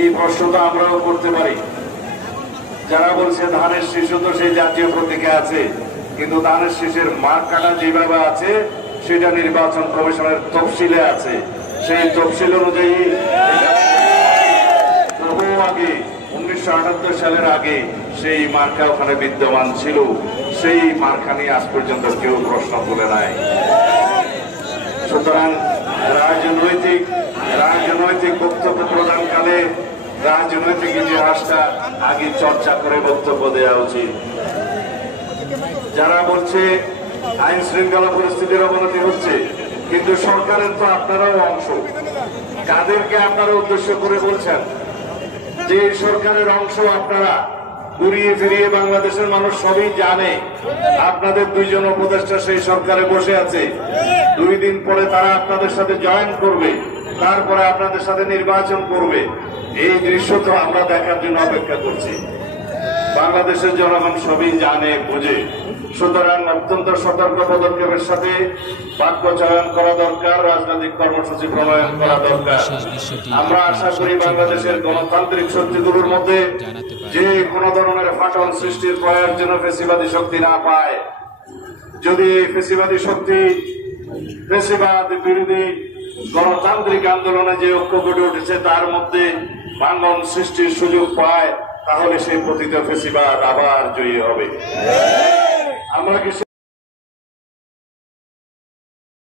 এই প্রশ্নটা আমরাও করতে পারি। যারা বলছে ধানের শীষ তো সেই জাতীয় প্রতীকে আছে, কিন্তু ধানের শীষের মার্কাটা যেভাবে আছে সেটা নির্বাচন কমিশনের তফসিলে আছে। সেই তফসিল অনুযায়ী বহু আগে 1978 সালের আগে সেই মার্কা ওখানে বিদ্যমান ছিল। সেই মার্কা নিয়ে আজ পর্যন্ত কেউ প্রশ্ন তুলে নাই। সুতরাং রাজনৈতিক বক্তব্য প্রদানকালে রাজনৈতিক ইতিহাসটা আগে চর্চা করে বক্তব্য দেওয়া উচিত। যারা বলছে আইন শৃঙ্খলা পরিস্থিতির অবনতি হচ্ছে, কিন্তু সরকারের তো আপনারাও অংশ। কাদেরকে আপনারা উদ্দেশ্য করে বলছেন যে সরকারের অংশ আপনারা? ঘুরিয়ে ফিরিয়ে বাংলাদেশের মানুষ সবই জানে আপনাদের দুইজন উপদেষ্টা সেই সরকারে বসে আছে। 2 দিন পরে তারা আপনাদের সাথে জয়েন করবে, তারপরে আপনাদের সাথে নির্বাচন করবে। এই দৃশ্য তো আমরা দেখার জন্য অপেক্ষা করছি। বাংলাদেশের জনগণ সবই জানে বুঝে। সুতরাং অত্যন্ত সতর্ক পদক্ষেপের সাথে বাক্য চয়ন করা দরকার, রাজনৈতিক কর্মসূচি প্রণয়ন করা দরকার। আমরা আশা করি বাংলাদেশের গণতান্ত্রিক শক্তিগুলোর মধ্যে যে কোনো ধরনের ফাটল সৃষ্টির প্রয়াস যেন ফেসিবাদী শক্তি না পায়। যদি এই ফেসিবাদী শক্তি ফেসিবাদ বিরোধী গণতান্ত্রিক আন্দোলনে যে ঐক্য গড়ে উঠেছে তার মধ্যে ভাঙন সৃষ্টির সুযোগ পায়, তাহলে সেই পতিত ফেসিবাদ আবার জয়ী হবে। আমরা কি